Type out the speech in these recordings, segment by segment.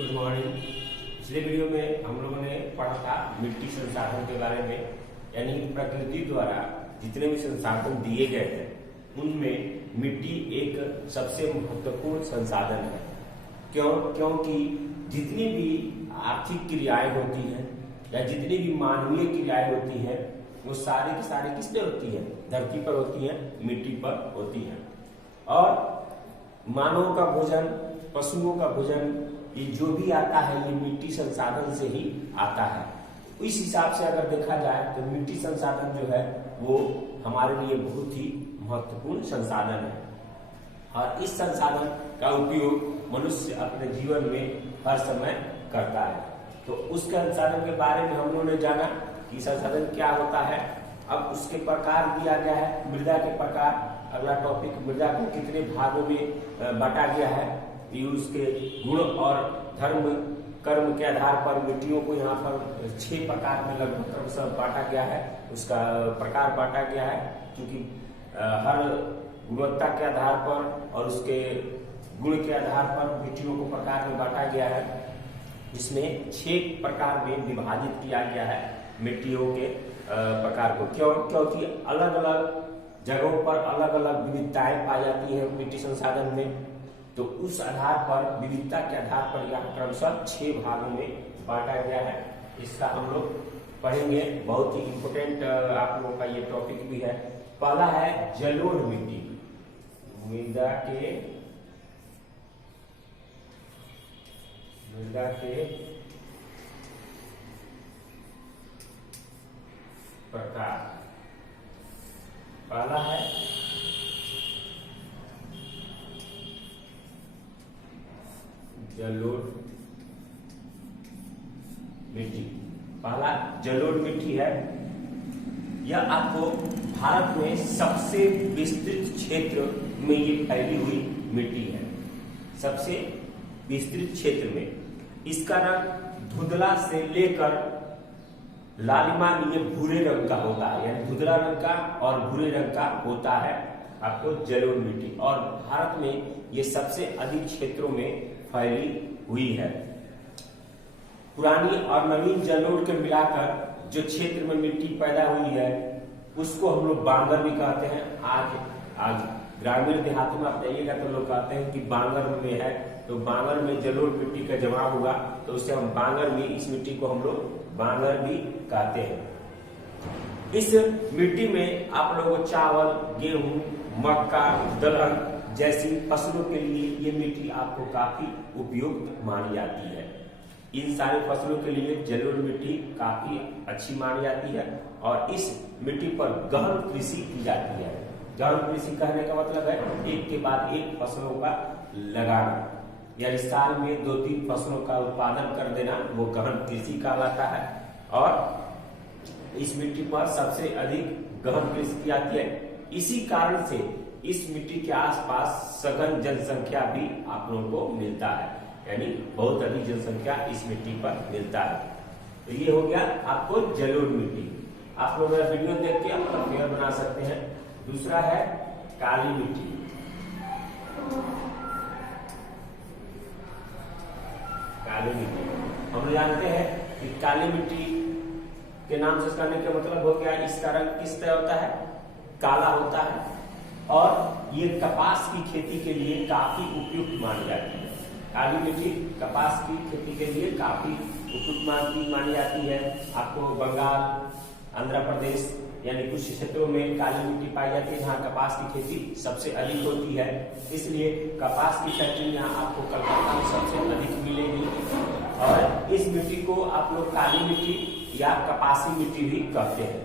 Good morning. पिछले video में हम लोगों ने पढ़ा था मिट्टी संसाधन के बारे में, यानी प्रकृति द्वारा जितने भी संसाधन दिए गए हैं उनमें मिट्टी एक सबसे महत्वपूर्ण संसाधन है। क्योंकि जितनी भी आर्थिक क्रियाएं होती हैं या जितनी भी मानवीय क्रियाएं होती हैं वो सारी की सारी किस पे होती है? धरती पर होती है, मिट्टी पर होती है। और मानव का भोजन, पशुओं का भोजन, ये जो भी आता है ये मिट्टी संसाधन से ही आता है। इस हिसाब से अगर देखा जाए तो मिट्टी संसाधन जो है वो हमारे लिए बहुत ही महत्वपूर्ण संसाधन है और इस संसाधन का उपयोग मनुष्य अपने जीवन में हर समय करता है। तो उस संसाधन के बारे में हम लोगों ने जाना कि संसाधन क्या होता है। अब उसके प्रकार दिया गया है, मृदा के प्रकार। अगला टॉपिक, मृदा को कितने भागों में बांटा गया है, ये उसके गुण और धर्म कर्म के आधार पर मिट्टियों को यहाँ पर 6 प्रकार में लगभग सब बांटा गया है, उसका प्रकार बांटा गया है। क्योंकि हर गुणवत्ता के आधार पर और उसके गुण के आधार पर मिट्टियों को प्रकार में बांटा गया है। इसमें 6 प्रकार में विभाजित किया गया है मिट्टियों के प्रकार को। क्योंकि अलग अलग जगहों पर अलग अलग विविधताएं पाई जाती है मिट्टी संसाधन में, तो उस आधार पर, विविधता के आधार पर यह क्रमशः 6 भागों में बांटा गया है। इसका हम लोग पढ़ेंगे। बहुत ही इंपोर्टेंट आप लोगों का ये टॉपिक भी है। पहला है जलोढ़ मिट्टी। मृदा के प्रकार। पहला है जलोढ़ मिट्टी। पहला जलोढ़ मिट्टी है। यह आपको भारत में सबसे विस्तृत क्षेत्र में ये फैली हुई मिट्टी है, सबसे विस्तृत क्षेत्र में। इसका रंग धुंधला से लेकर लालिमा ये भूरे रंग का होता है, यानी धुंधला रंग का और भूरे रंग का होता है आपको जलोढ़ मिट्टी। और भारत में ये सबसे अधिक क्षेत्रों में फैली हुई है। पुरानी और नवीन जलोढ़ के मिलाकर जो क्षेत्र में मिट्टी पैदा हुई है उसको हम लोग बांगर भी कहते हैं। आज ग्रामीण देहात में आप जाइएगा तो लोग कहते हैं कि बांगर में है, तो बांगर में जलोढ़ मिट्टी का जमाव हुआ तो उससे हम बांगर भी, इस मिट्टी को हम लोग बांगर भी कहते हैं। इस मिट्टी में आप लोगों को चावल, गेहूं, मक्का, दलहन जैसी फसलों के लिए ये मिट्टी आपको काफी उपयुक्त मानी जाती है। इन सारी फसलों के लिए जलोढ़ मिट्टी काफी अच्छी मानी जाती है और इस मिट्टी पर गहन कृषि की जाती है। गहन कृषि कहने का मतलब है एक के बाद एक फसलों का लगाना, यानी साल में 2-3 फसलों का उत्पादन कर देना, वो गहन कृषि कहलाता है। और इस मिट्टी पर सबसे अधिक गहन कृषि की जाती है। इसी कारण से इस मिट्टी के आसपास सघन जनसंख्या भी आप लोगों को मिलता है, यानी बहुत अधिक जनसंख्या इस मिट्टी पर मिलता है। तो ये हो गया आपको जलोढ़ मिट्टी। आप लोग वीडियो देख के अपना फिगर बना सकते हैं। दूसरा है काली मिट्टी। काली मिट्टी हम जानते हैं कि काली मिट्टी के नाम से इसका मतलब हो गया, इसका रंग किस तरह होता है? काला होता है और ये कपास की खेती के लिए काफी उपयुक्त मानी जाती है। काली मिट्टी कपास की खेती के लिए काफी उपयुक्त मानी जाती है। आपको बंगाल, आंध्र प्रदेश यानी कुछ क्षेत्रों में काली मिट्टी पाई जाती है जहाँ कपास की खेती सबसे अधिक होती है। इसलिए कपास की फैक्ट्री यहाँ आपको कलकत्ता में सबसे अधिक मिलेगी। और इस मिट्टी को आप लोग काली मिट्टी या कपासी मिट्टी भी कहते हैं।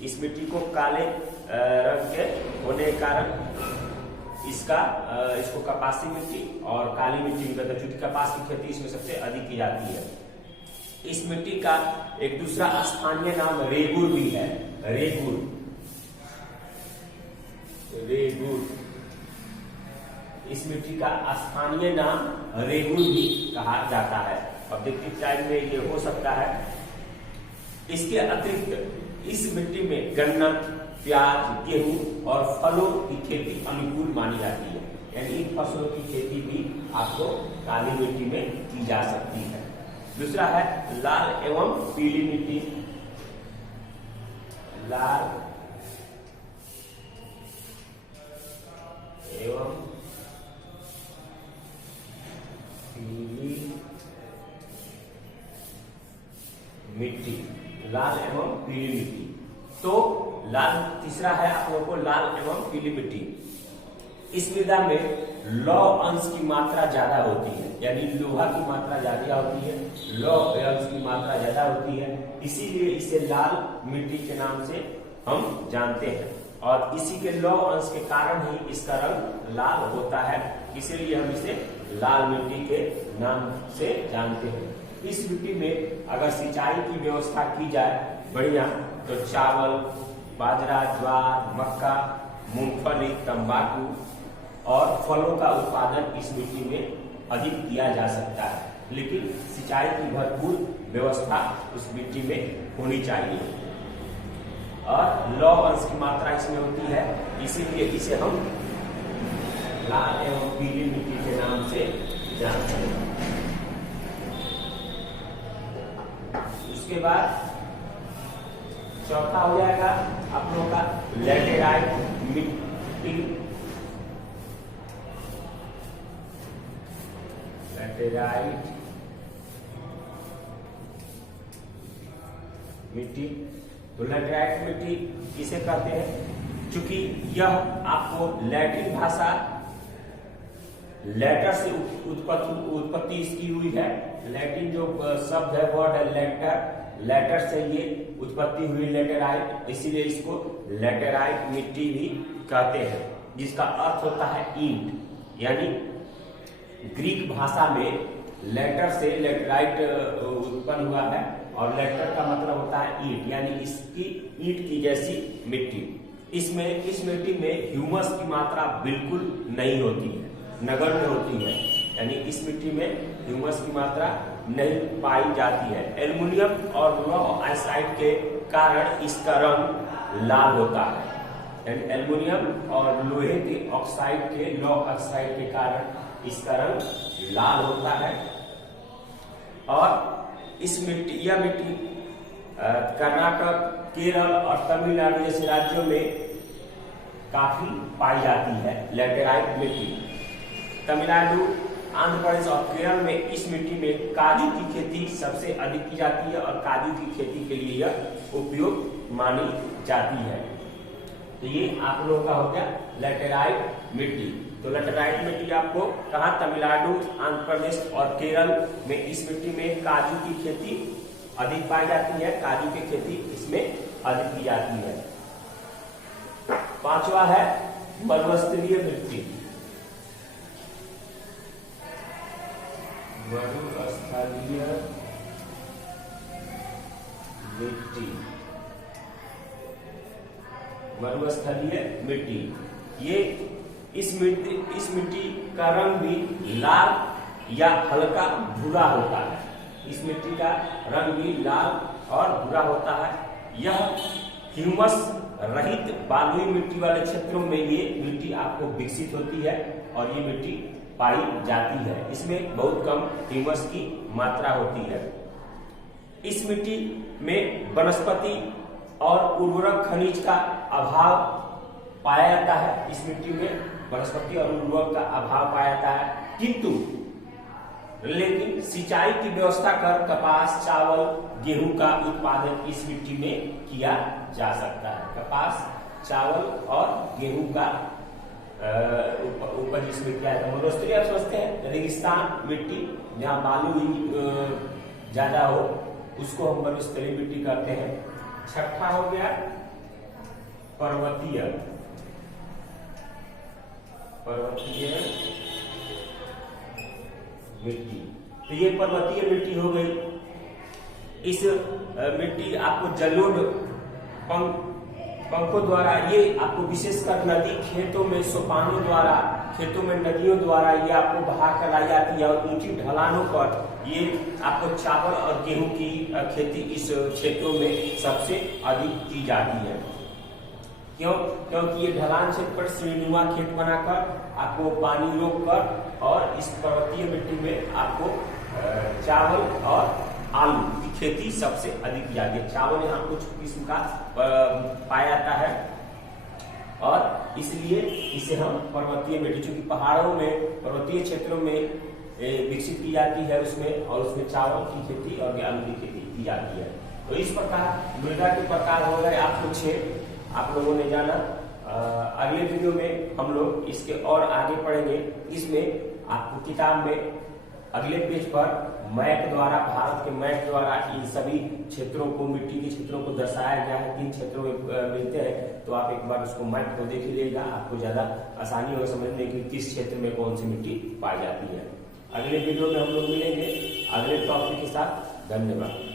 इस मिट्टी को काले रंग के होने के कारण इसको कपासी मिट्टी और काली मिट्टी भी कहते हैं, क्योंकि कपास की खेती इसमें सबसे अधिक की जाती है। इस मिट्टी का एक दूसरा स्थानीय नाम रेगुर भी है। रेगुर इस मिट्टी का स्थानीय नाम रेगुर भी कहा जाता है। ऑब्जेक्टिव टाइम में ये हो सकता है। इसके अतिरिक्त इस मिट्टी में गन्ना, प्याज, गेहूं और फलों की खेती अनुकूल मानी जाती है, यानी इन फसलों की खेती भी आपको काली मिट्टी में की जा सकती है। दूसरा है लाल एवं पीली मिट्टी। लाल एवं पीली मिट्टी, लाल एवं पीली मिट्टी। तो लाल, तीसरा है आप लोगों को लाल एवं पीली मिट्टी। इस मृदा में लौह अंश की मात्रा ज्यादा होती है, यानी लोहा की मात्रा ज्यादा होती है, लौह अंश की मात्रा ज्यादा होती है, इसीलिए इसे लाल मिट्टी के नाम से हम जानते हैं। और इसी के लौह अंश के कारण ही इसका रंग लाल होता है, इसीलिए हम इसे लाल मिट्टी के नाम से जानते हैं। इस मिट्टी में अगर सिंचाई की व्यवस्था की जाए बढ़िया, तो चावल, बाजरा, ज्वार, मक्का, मूंगफली, तंबाकू और फलों का उत्पादन इस मिट्टी में अधिक किया जा सकता है। लेकिन सिंचाई की भरपूर व्यवस्था उस मिट्टी में होनी चाहिए और लौह अंश की मात्रा इसमें होती है, इसीलिए इसे हम लाल एवं पीली मिट्टी के नाम से जानते हैं। उसके बाद चौथा हो जाएगा आप लोगों का लैटेराइट मिट्टी। लैटेराइट मिट्टी, तो लैटेराइट मिट्टी किसे कहते हैं? चूंकि यह आपको लैटिन भाषा, लेटर से उत्पत्ति इसकी हुई है। लैटिन जो शब्द है, वर्ड है लेटर, लेटर से ये उत्पत्ति हुई लैटेराइट, इसीलिए इसको लैटेराइट मिट्टी भी कहते हैं, जिसका अर्थ होता है ईंट। यानी ग्रीक भाषा में लेटर से लैटेराइट उत्पन्न हुआ है और लेटर का मतलब होता है ईंट, यानी इसकी ईंट की जैसी मिट्टी। इस मिट्टी में ह्यूमस की मात्रा बिल्कुल नहीं होती है, नगण्य होती है, यानी इस मिट्टी में ह्यूमस की मात्रा नहीं पाई जाती है। एल्युमिनियम और लौह ऑक्साइड के कारण इसका रंग लाल होता है, यानी एल्युमिनियम और लोहे के ऑक्साइड के, लौह ऑक्साइड के कारण इसका रंग लाल होता है। और इस मिट्टी, यह मिट्टी कर्नाटक, केरल और तमिलनाडु जैसे राज्यों में काफी पाई जाती है लैटेराइट मिट्टी। तमिलनाडु, आंध्र प्रदेश और केरल में इस मिट्टी में काजू की खेती सबसे अधिक की जाती है और काजू की खेती के लिए यह उपयुक्त मानी जाती है। तो ये आप लोगों का हो गया लैटेराइट मिट्टी। तो लैटेराइट मिट्टी आपको कहा तमिलनाडु, आंध्र प्रदेश और केरल में इस मिट्टी में काजू की खेती अधिक पाई जाती है, काजू की खेती इसमें अधिक की जाती है। पांचवा है मरुस्थलीय मिट्टी। मरुस्थलीय मिट्टी, मरुस्थलीय मिट्टी, ये इस मिट्टी का रंग भी लाल या हल्का भूरा होता है। इस मिट्टी का रंग भी लाल और भूरा होता है। यह ह्यूमस रहित बालुई मिट्टी वाले क्षेत्रों में ये मिट्टी आपको विकसित होती है और ये मिट्टी पाई जाती है। इसमें बहुत कम ह्यूमस की मात्रा होती है। इस मिट्टी में वनस्पति और उर्वरक खनिज का अभाव पाया जाता है। इस मिट्टी में वनस्पति और उर्वरक का अभाव पाया जाता है, किंतु लेकिन सिंचाई की व्यवस्था कर कपास, चावल, गेहूं का उत्पादन इस मिट्टी में किया जा सकता है। कपास, चावल और गेहूं का उपज इसमें किया जाता है। मरुस्थलीय आप समझते हैं रेगिस्तान मिट्टी, जहाँ बालू ज्यादा हो, उसको हम मरुस्थलीय मिट्टी कहते हैं। छठा हो गया पर्वतीय मिट्टी। तो ये पर्वतीय मिट्टी हो गई। इस मिट्टी आपको जलोढ़ पंखों द्वारा, ये आपको विशेषकर नदी, खेतों में सोपानों द्वारा, खेतों में नदियों द्वारा ये आपको बहा कर लाई जाती है और ऊंची ढलानों पर ये आपको चावल और गेहूं की खेती इस क्षेत्रों में सबसे अधिक की जाती है। क्यों? क्योंकि ये ढलान क्षेत्र पर श्रेणुमा खेत बनाकर आपको पानी रोक कर और इस पर्वतीय मिट्टी में आपको चावल और आलू की खेती सबसे अधिक की जाती है। चावल यहाँ कुछ किस्म का पाया जाता है और इसलिए इसे हम पर्वतीय मिट्टी, चूंकि पहाड़ों में पर्वतीय क्षेत्रों में विकसित की जाती है उसमें, और उसमें चावल की खेती और आलू की खेती की जाती है। तो इस प्रकार मृदा के प्रकार हो गए आपको 6, आप लोगों ने जाना। अगले वीडियो में हम लोग इसके और आगे पढ़ेंगे। इसमें आपको किताब में अगले पेज पर मैप द्वारा, भारत के मैप द्वारा इन सभी क्षेत्रों को, मिट्टी के क्षेत्रों को दर्शाया गया है, 3 क्षेत्रों में मिलते हैं। तो आप एक बार उसको मैप को देख लीजिएगा, आपको ज्यादा आसानी होगा समझने की किस क्षेत्र में कौन सी मिट्टी पाई जाती है। अगले वीडियो में हम लोग मिलेंगे अगले टॉपिक के साथ। धन्यवाद।